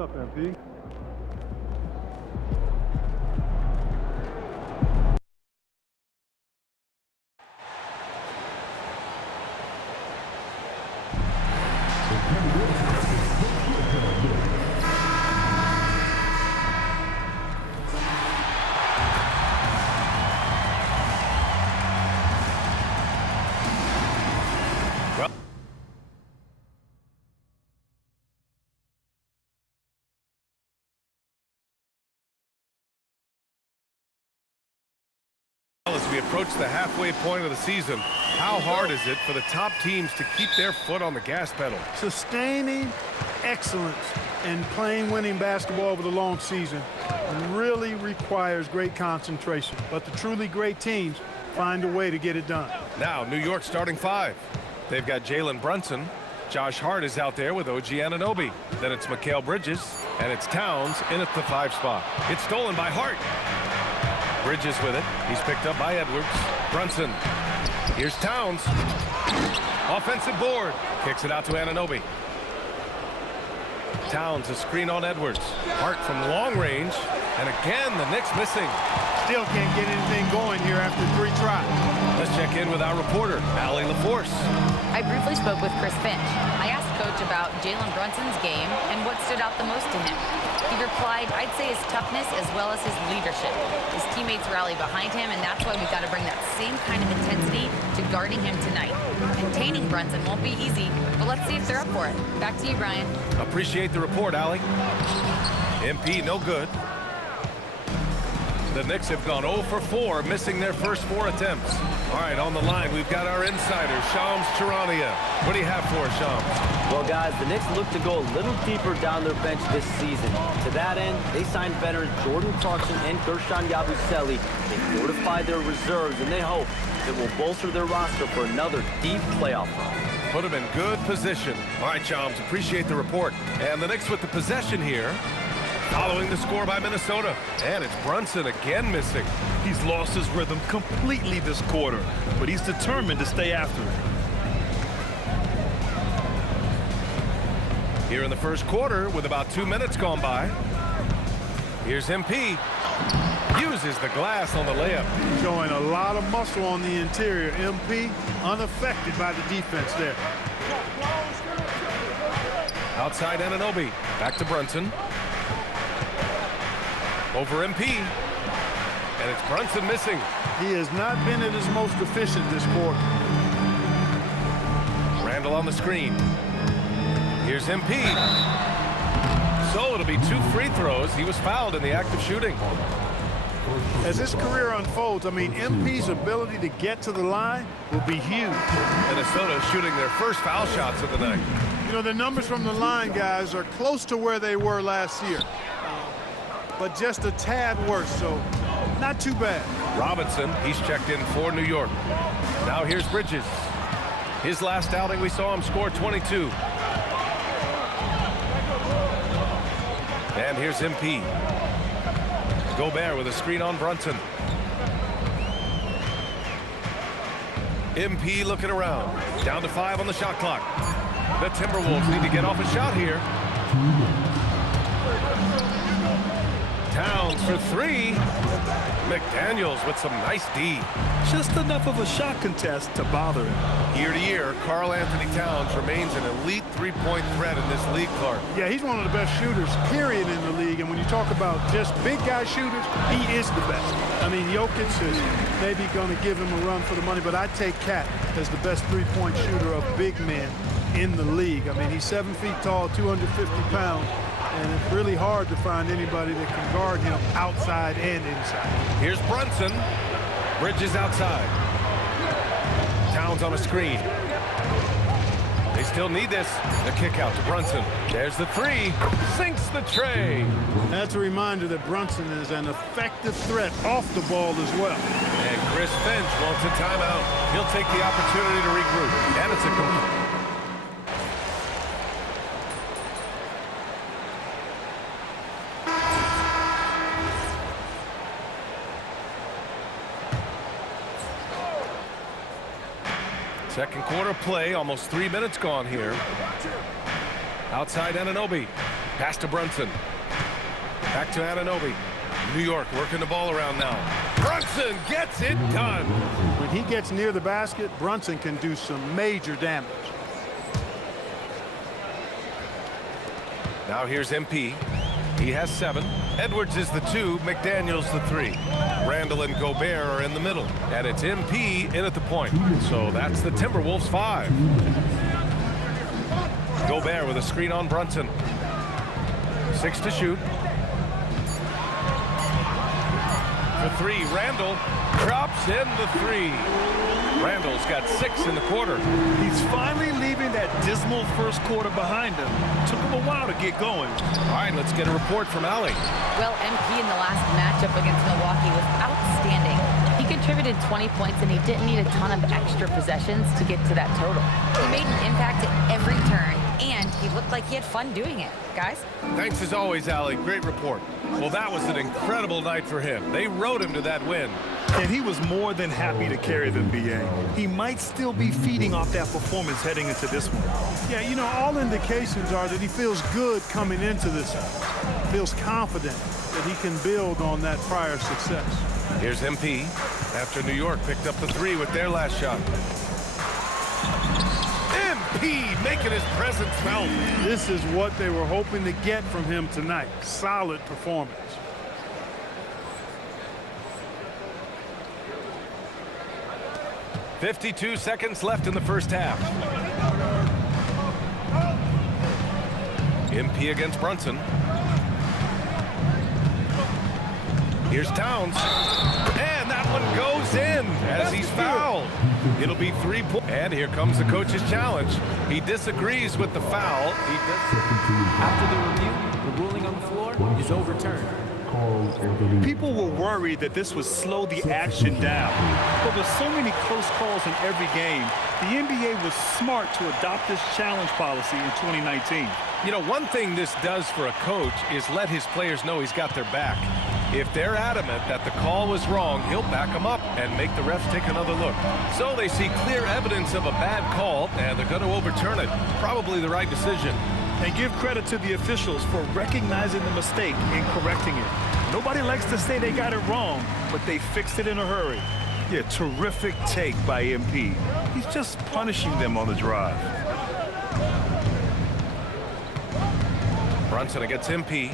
up, MP? As we approach the halfway point of the season, how hard is it for the top teams to keep their foot on the gas pedal? Sustaining excellence and playing winning basketball over the long season really requires great concentration. But the truly great teams find a way to get it done. Now, New York starting five. They've got Jalen Brunson. Josh Hart is out there with OG Anunoby. Then it's Mikal Bridges, and it's Towns in at the 5 spot. It's stolen by Hart. Bridges with it. He's picked up by Edwards. Brunson. Here's Towns. Offensive board. Kicks it out to Anunoby. Towns, a screen on Edwards. Hart from long range. And again, the Knicks missing. Still can't get anything going here after 3 tries. Let's check in with our reporter, Allie LaForce. I briefly spoke with Chris Finch. I asked Coach about Jalen Brunson's game and what stood out the most to him. He replied, I'd say his toughness as well as his leadership. His teammates rally behind him, and that's why we've got to bring that same kind of intensity to guarding him tonight. Containing Brunson won't be easy, but let's see if they're up for it. Back to you, Brian. Appreciate the report, Allie. MP, no good. The Knicks have gone 0 for 4, missing their first 4 attempts. All right, on the line, we've got our insider, Shams Charania. What do you have for us, Shams? Well, guys, the Knicks look to go a little deeper down their bench this season. To that end, they signed veterans Jordan Clarkson and Gershon Yabusele. They fortified their reserves, and they hope it will bolster their roster for another deep playoff run. Put them in good position. All right, Shams, appreciate the report. And the Knicks with the possession here. Following the score by Minnesota. And it's Brunson again missing. He's lost his rhythm completely this quarter, but he's determined to stay after it. Here in the first quarter, with about 2 minutes gone by, here's MP. Uses the glass on the layup. Showing a lot of muscle on the interior. MP unaffected by the defense there. Outside Anunoby. Back to Brunson. Over MP. And it's Brunson missing. He has not been at his most efficient this quarter. Randall on the screen. Here's MP. So it'll be 2 free throws. He was fouled in the act of shooting. As his career unfolds, I mean, MP's ability to get to the line will be huge. Minnesota shooting their first foul shots of the night. You know, the numbers from the line, guys, are close to where they were last year. But just a tad worse, so not too bad. Robinson, he's checked in for New York. Now here's Bridges. His last outing, we saw him score 22. And here's MP. Gobert with a screen on Brunson. MP looking around. Down to 5 on the shot clock. The Timberwolves need to get off a shot here. Towns for 3. McDaniels with some nice D. Just enough of a shot contest to bother him. Year to year, Karl Anthony Towns remains an elite 3-point threat in this league, Clark. Yeah, he's one of the best shooters, period, in the league. And when you talk about just big guy shooters, he is the best. I mean, Jokic is maybe going to give him a run for the money, but I take Cat as the best 3-point shooter of big men in the league. I mean, he's 7 feet tall, 250 pounds. And it's really hard to find anybody that can guard him outside and inside. Here's Brunson. Bridges outside. Towns on a screen. They still need this. The kick out to Brunson. There's the 3. Sinks the tray. That's a reminder that Brunson is an effective threat off the ball as well. And Chris Finch wants a timeout. He'll take the opportunity to regroup. And it's a complete. Second quarter play, almost 3 minutes gone here. Outside Anunoby. Pass to Brunson. Back to Anunoby. New York working the ball around now. Brunson gets it done. When he gets near the basket, Brunson can do some major damage. Now here's MP. He has 7. Edwards is the 2. McDaniels the 3. Randall and Gobert are in the middle. And it's MP in at the point. So that's the Timberwolves 5. Gobert with a screen on Brunson. 6 to shoot. For 3, Randall drops in the 3. Randall's got 6 in the quarter. He's finally leaving that dismal first quarter behind him. Took him a while to get going. All right, let's get a report from Allie. Well, MP in the last matchup against Milwaukee was outstanding. He contributed 20 points, and he didn't need a ton of extra possessions to get to that total. He made an impact at every turn, and he looked like he had fun doing it. Guys? Thanks as always, Allie. Great report. Well, that was an incredible night for him. They rode him to that win. And he was more than happy to carry them, B.A. He might still be feeding off that performance heading into this one. Yeah, you know, all indications are that he feels good coming into this. Feels confident that he can build on that prior success. Here's MP after New York picked up the 3 with their last shot. MP making his presence felt. This is what they were hoping to get from him tonight. Solid performance. .52 seconds left in the first half. MP against Brunson. Here's Towns. And that one goes in as he's fouled. It'll be 3 points. And here comes the coach's challenge. He disagrees with the foul. After the review, the ruling on the floor is overturned. People were worried that this would slow the action down. But with so many close calls in every game, the NBA was smart to adopt this challenge policy in 2019. You know, one thing this does for a coach is let his players know he's got their back. If they're adamant that the call was wrong, he'll back them up and make the refs take another look. So they see clear evidence of a bad call, and they're going to overturn it. Probably the right decision. And give credit to the officials for recognizing the mistake and correcting it. Nobody likes to say they got it wrong, but they fixed it in a hurry. Yeah, terrific take by MP. He's just punishing them on the drive. Brunson against MP.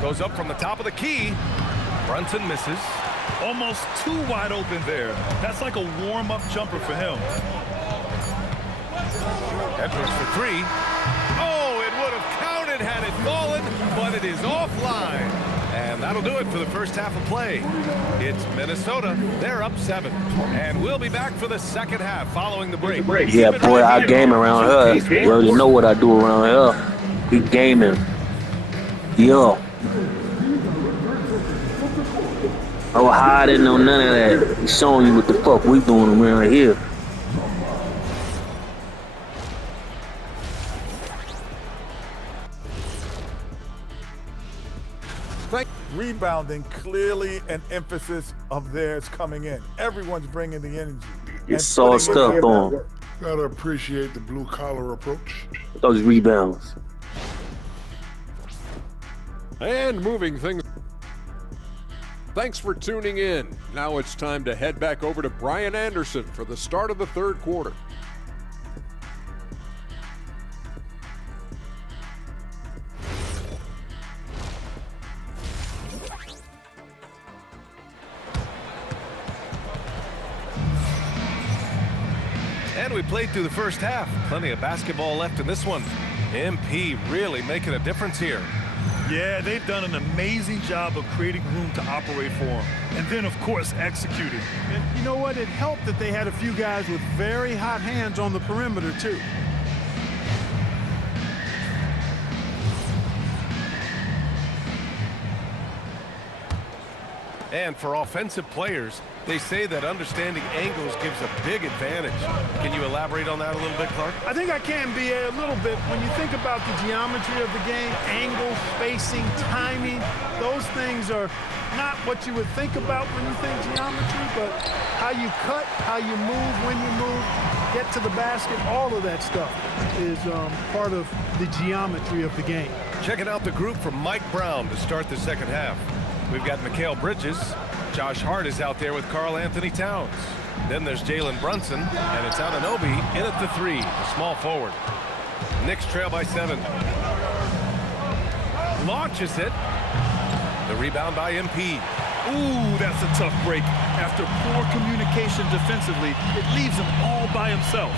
Goes up from the top of the key. Brunson misses. Almost too wide open there. That's like a warm-up jumper for him. Edwards for 3. Oh, it would have counted had it fallen, but it is offline. And that'll do it for the first half of play. It's Minnesota. They're up 7. And we'll be back for the second half following the break. Yeah, boy, I game around here. You already know what I do around here. We gaming. Yo. No hiding, no none of that. We showing you what the fuck we doing around here. Rebounding, clearly an emphasis of theirs coming in. Everyone's bringing the energy. It's all stuff on. Gotta appreciate the blue collar approach. Those rebounds. And moving things. Thanks for tuning in. Now it's time to head back over to Brian Anderson for the start of the third quarter. And we played through the first half. Plenty of basketball left in this one. MP really making a difference here. Yeah, they've done an amazing job of creating room to operate for him. And then, of course, executing. And you know what? It helped that they had a few guys with very hot hands on the perimeter, too. And for offensive players, they say that understanding angles gives a big advantage. Can you elaborate on that a little bit, Clark? I think I can be a little bit. When you think about the geometry of the game, angle, spacing, timing, those things are not what you would think about when you think geometry, but how you cut, how you move, when you move, get to the basket, all of that stuff is part of the geometry of the game. Checking out the group from Mike Brown to start the second half. We've got Mikal Bridges. Josh Hart is out there with Karl Anthony Towns. Then there's Jalen Brunson, and it's Anunoby in at the 3, the small forward. Knicks trail by 7. Launches it. The rebound by MP. Ooh, that's a tough break. After poor communication defensively, it leaves him all by himself.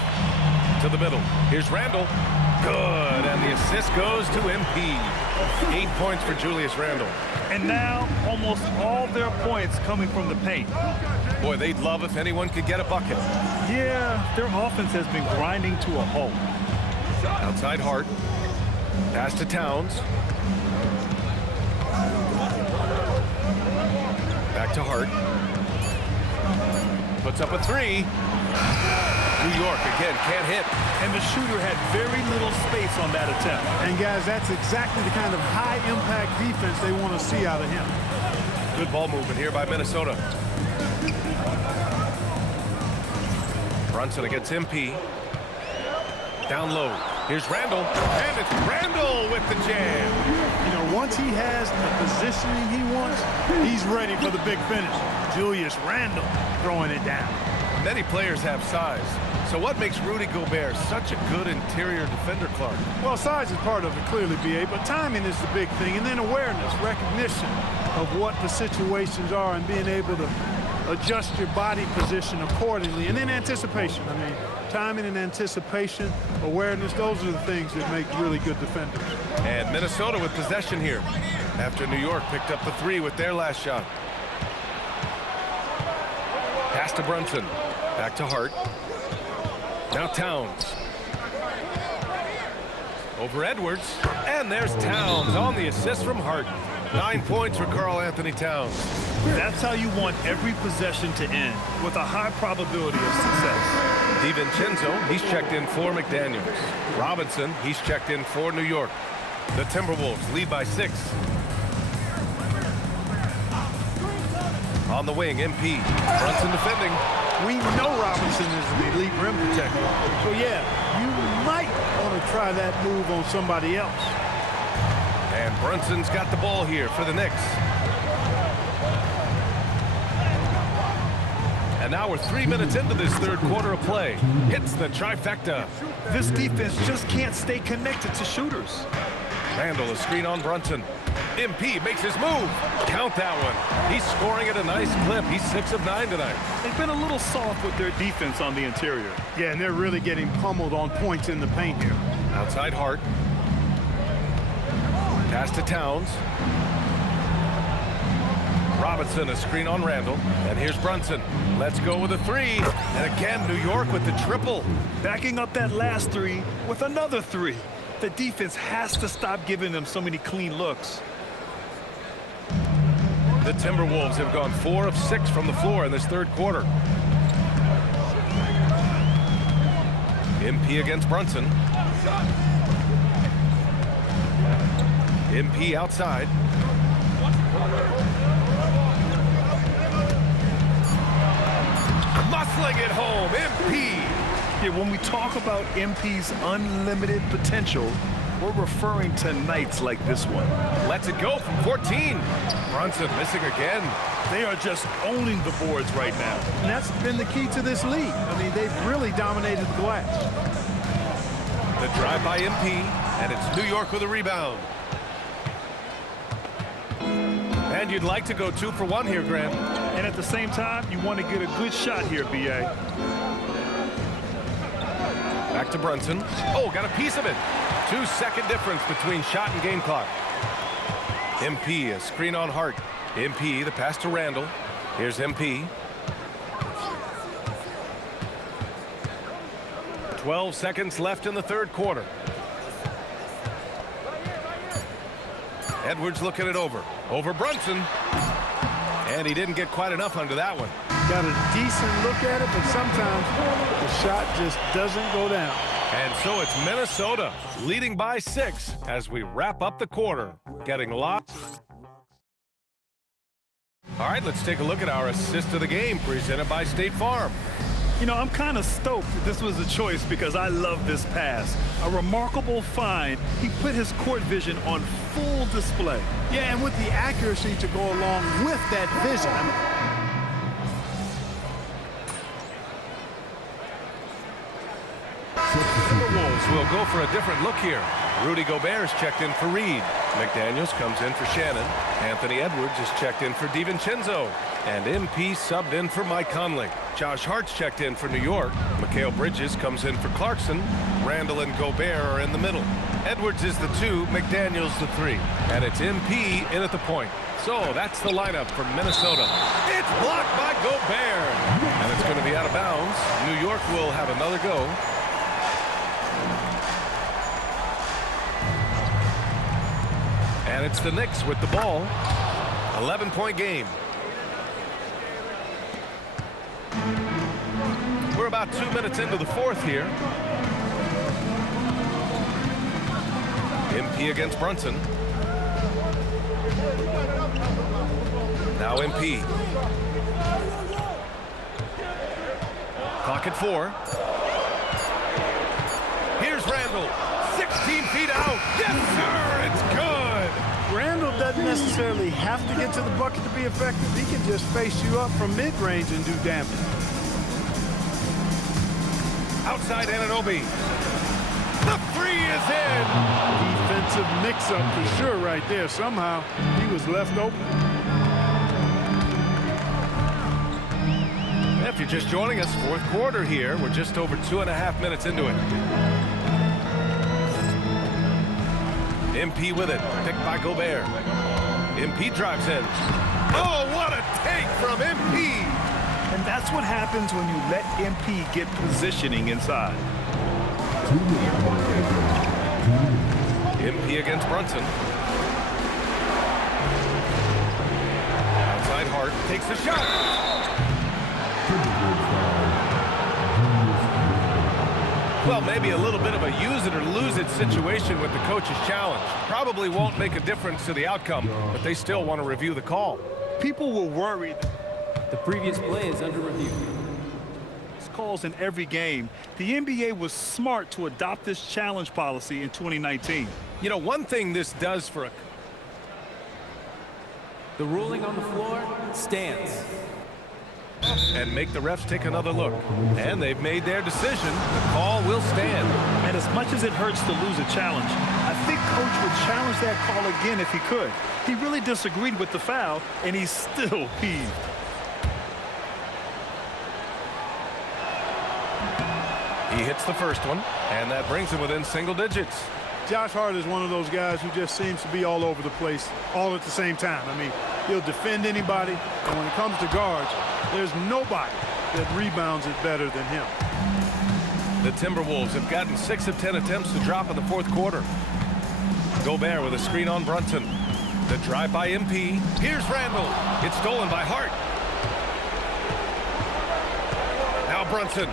To the middle. Here's Randle. Good, and the assist goes to MP. 8 points for Julius Randle. And now, almost all their points coming from the paint. Boy, they'd love if anyone could get a bucket. Yeah, their offense has been grinding to a halt. Outside Hart. Pass to Towns. Back to Hart. Puts up a 3. New York again can't hit. And the shooter had very little space on that attempt. And guys, that's exactly the kind of high-impact defense they want to see out of him. Good ball movement here by Minnesota. Brunson against MP. Down low. Here's Randle. And it's Randle with the jam. You know, once he has the positioning he wants, he's ready for the big finish. Julius Randle throwing it down. Many players have size. So what makes Rudy Gobert such a good interior defender, Clark? Well, size is part of it, clearly, B.A., but timing is the big thing. And then awareness, recognition of what the situations are and being able to adjust your body position accordingly. And then anticipation. I mean, timing and anticipation, awareness, those are the things that make really good defenders. And Minnesota with possession here after New York picked up the 3 with their last shot. Pass to Brunson. Back to Hart. Now Towns. Over Edwards. And there's Towns on the assist from Hart. 9 points for Karl Anthony Towns. That's how you want every possession to end, with a high probability of success. DiVincenzo, he's checked in for McDaniels. Robinson, he's checked in for New York. The Timberwolves lead by 6. On the wing, MP. Brunson defending. We know Robinson is an elite rim protector. So, yeah, you might want to try that move on somebody else. And Brunson's got the ball here for the Knicks. And now we're 3 minutes into this third quarter of play. Hits the trifecta. This defense just can't stay connected to shooters. Randle, a screen on Brunson. MP makes his move. Count that one. He's scoring at a nice clip. He's 6 of 9 tonight. They've been a little soft with their defense on the interior. Yeah, and they're really getting pummeled on points in the paint here. Outside Hart. Pass to Towns. Robinson, a screen on Randle. And here's Brunson. Let's go with a 3. And again, New York with the triple. Backing up that last 3 with another 3. The defense has to stop giving them so many clean looks. The Timberwolves have gone 4 of 6 from the floor in this third quarter. MP against Brunson. MP outside. Muscling it home, MP. Yeah, when we talk about MP's unlimited potential, we're referring to nights like this one. Lets it go from 14. Brunson missing again. They are just owning the boards right now. And that's been the key to this league. I mean, they've really dominated the glass. The drive by MP, and it's New York with a rebound. And you'd like to go 2 for 1 here, Grant. And at the same time, you want to get a good shot here, B.A. Back to Brunson. Oh, got a piece of it. 2-second difference between shot and game clock. MP, a screen on Hart. MP, the pass to Randle. Here's MP. 12 seconds left in the third quarter. Edwards looking it over. Over Brunson. And he didn't get quite enough under that one. Got a decent look at it, but sometimes the shot just doesn't go down. And so it's Minnesota leading by 6 as we wrap up the quarter. Getting lots. All right, let's take a look at our assist of the game presented by State Farm. You know, I'm kind of stoked that this was a choice because I love this pass. A remarkable find. He put his court vision on full display. Yeah, and with the accuracy to go along with that vision. Timberwolves will go for a different look here. Rudy Gobert is checked in for Reed. McDaniels comes in for Shannon. Anthony Edwards is checked in for DiVincenzo. And MP subbed in for Mike Conley. Josh Hart's checked in for New York. Mikal Bridges comes in for Clarkson. Randall and Gobert are in the middle. Edwards is the 2, McDaniels the 3. And it's MP in at the point. So that's the lineup for Minnesota. It's blocked by Gobert. And it's going to be out of bounds. New York will have another go. And it's the Knicks with the ball. 11-point game. We're about 2 minutes into the fourth here. MP against Brunson. Now MP. Clock at 4. Here's Randall. 16 feet out. Yes, sir. It's good. Randall doesn't necessarily have to get to the bucket to be effective. He can just face you up from mid-range and do damage. Outside Anunoby. The 3 is in. Defensive mix-up for sure right there. Somehow he was left open. If you're just joining us, fourth quarter here. We're just over 2.5 minutes into it. MP with it, picked by Gobert. MP drives in. Oh, what a take from MP! And that's what happens when you let MP get positioning inside. MP against Brunson. Outside Hart takes the shot. Well, maybe a little bit of a use it or lose it situation with the coach's challenge. Probably won't make a difference to the outcome, but they still want to review the call. People were worried. The previous play is under review. Calls in every game. The NBA was smart to adopt this challenge policy in 2019. You know, one thing this does for a... The ruling on the floor stands. And make the refs take another look. And they've made their decision. The call will stand. And as much as it hurts to lose a challenge, I think Coach would challenge that call again if he could. He really disagreed with the foul, and he's still peeved. He hits the first one, and that brings him within single digits. Josh Hart is one of those guys who just seems to be all over the place all at the same time. I mean, he'll defend anybody, and when it comes to guards, there's nobody that rebounds it better than him. The Timberwolves have gotten 6 of 10 attempts to drop in the fourth quarter. Gobert with a screen on Brunson. The drive by MP. Here's Randall. It's stolen by Hart. Now Brunson.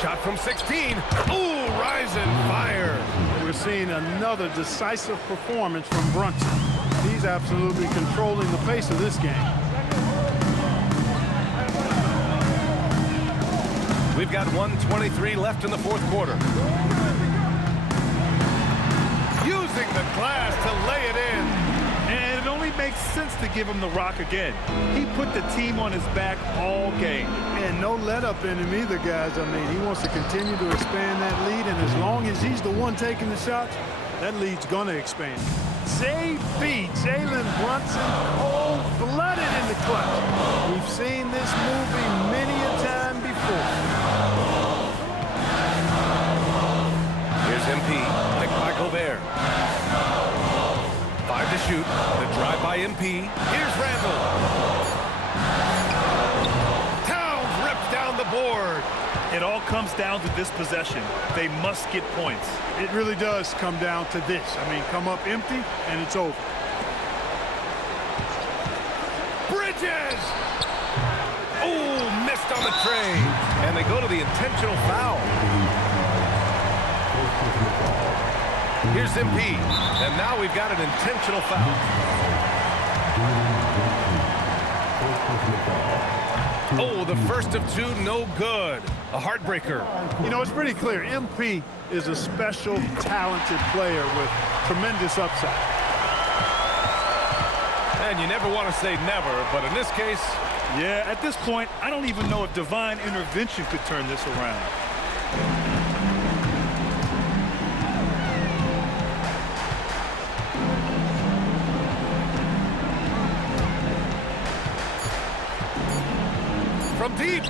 Shot from 16. Ooh, rise and fire. We're seeing another decisive performance from Brunson. He's absolutely controlling the pace of this game. We've got 1:23 left in the fourth quarter. Using the glass to lay it in. And it only makes sense to give him the rock again. He put the team on his back all game. And no let up in him either, guys. I mean, he wants to continue to expand that lead, and as long as he's the one taking the shots, that lead's going to expand. JB, Jalen Brunson, cold-blooded in the clutch. We've seen this movie many a time before. Here's MP, picked by Gobert. 5 to shoot. The drive by MP. Here's Randall. Towns rips down the board. It all comes down to this possession. They must get points. It really does come down to this. I mean, come up empty, and it's over. Bridges! Oh, missed on the trade. And they go to the intentional foul. Here's MP. And now we've got an intentional foul. Oh, the first of two, no good. A heartbreaker. You know, it's pretty clear. MP is a special, talented player with tremendous upside. And you never want to say never, but in this case... Yeah, at this point, I don't even know if divine intervention could turn this around. From deep.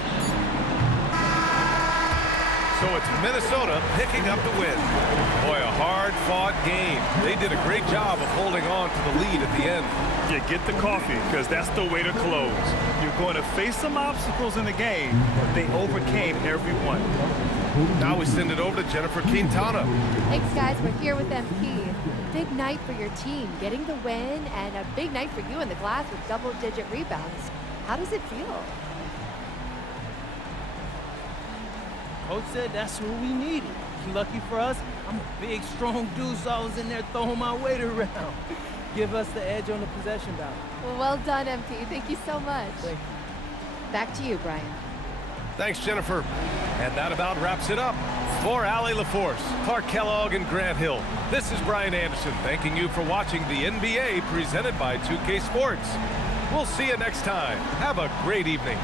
So it's Minnesota picking up the win. Boy, a hard-fought game. They did a great job of holding on to the lead at the end. Yeah, get the coffee, because that's the way to close. You're going to face some obstacles in the game, but they overcame every one. Now we send it over to Jennifer Quintana. Thanks, guys. We're here with MP. Big night for your team, getting the win, and a big night for you in the glass with double-digit rebounds. How does it feel? Coach said that's what we needed. Lucky for us, I'm a big, strong dude, so I was in there throwing my weight around. Give us the edge on the possession battle. Well done, MP. Thank you so much. Thank you. Back to you, Brian. Thanks, Jennifer. And that about wraps it up. For Allie LaForce, Clark Kellogg, and Grant Hill, this is Brian Anderson thanking you for watching the NBA presented by 2K Sports. We'll see you next time. Have a great evening.